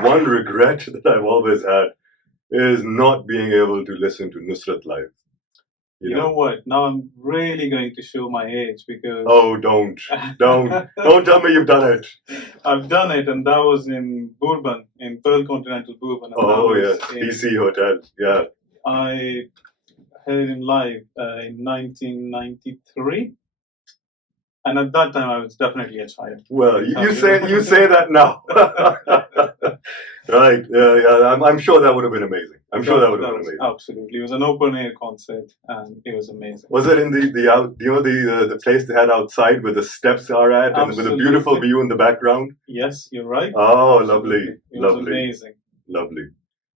one regret that I've always had is not being able to listen to Nusrat live. You know what? Now I'm really going to show my age because... Oh, don't tell me you've done it. I've done it, and that was in Bourbon, in Pearl Continental Bourbon. Oh, yes, PC Hotel, yeah. I heard him live in 1993. And at that time, I was definitely a child. Well, you say that now. Right. Yeah. I'm sure that would have been amazing. I'm sure that would have been amazing. Absolutely. It was an open air concert and it was amazing. Was it in the place they had outside where the steps are at and with a beautiful view in the background? Yes, you're right. Oh, lovely. It was amazing. Lovely.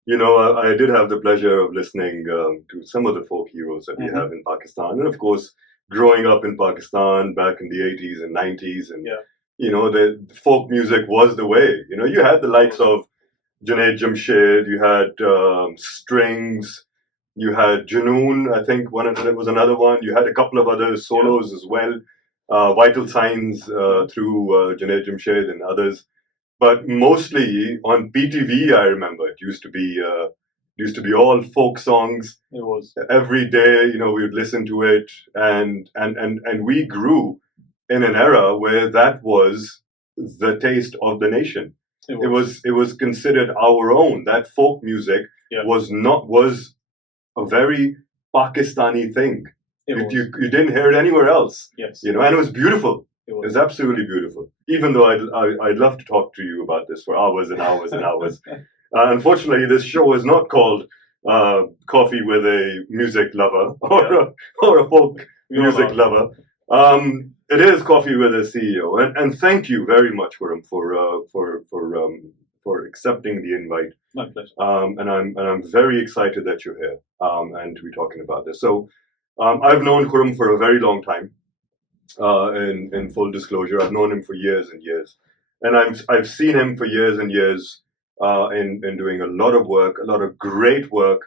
I did have the pleasure of listening to some of the folk heroes that we have in Pakistan. And of course, growing up in Pakistan back in the 80s and 90s. And, the folk music was the way. You had the likes of Junaid Jamshed, you had Strings, you had Junoon, I think there was another one. You had a couple of other solos as well. Vital Signs through Junaid Jamshed and others. But mostly on PTV, I remember it used to be all folk songs. It was every day. We would listen to it, and we grew in an era where that was the taste of the nation. It was considered our own. That folk music was a very Pakistani thing. You didn't hear it anywhere else. Yes, and it was beautiful. It was absolutely beautiful. Even though I'd love to talk to you about this for hours and hours and hours. Unfortunately, this show is not called Coffee with a Music Lover or a folk music lover. It is Coffee with a CEO, and thank you very much, Khurram, for accepting the invite. My pleasure. And I'm very excited that you're here and to be talking about this. So I've known Khurram for a very long time. In full disclosure, I've known him for years and years, and I've seen him for years and years in doing a lot of work, a lot of great work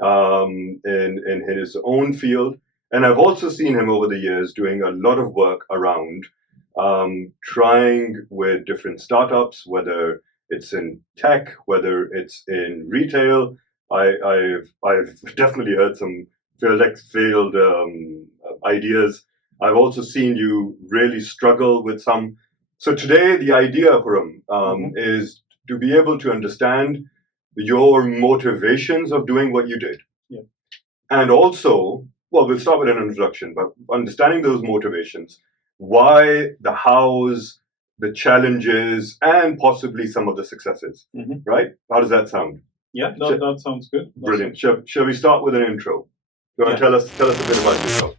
in his own field. And I've also seen him over the years doing a lot of work around trying with different startups, whether it's in tech, whether it's in retail. I've definitely heard some failed ideas. I've also seen you really struggle with some. So today, the idea, Khurram, is to be able to understand your motivations of doing what you did. Yeah. And also, we'll start with an introduction, but understanding those motivations, why, the hows, the challenges, and possibly some of the successes, right? How does that sound? Yeah, that sounds good. Brilliant. Shall we start with an intro? You want to tell us a bit about yourself?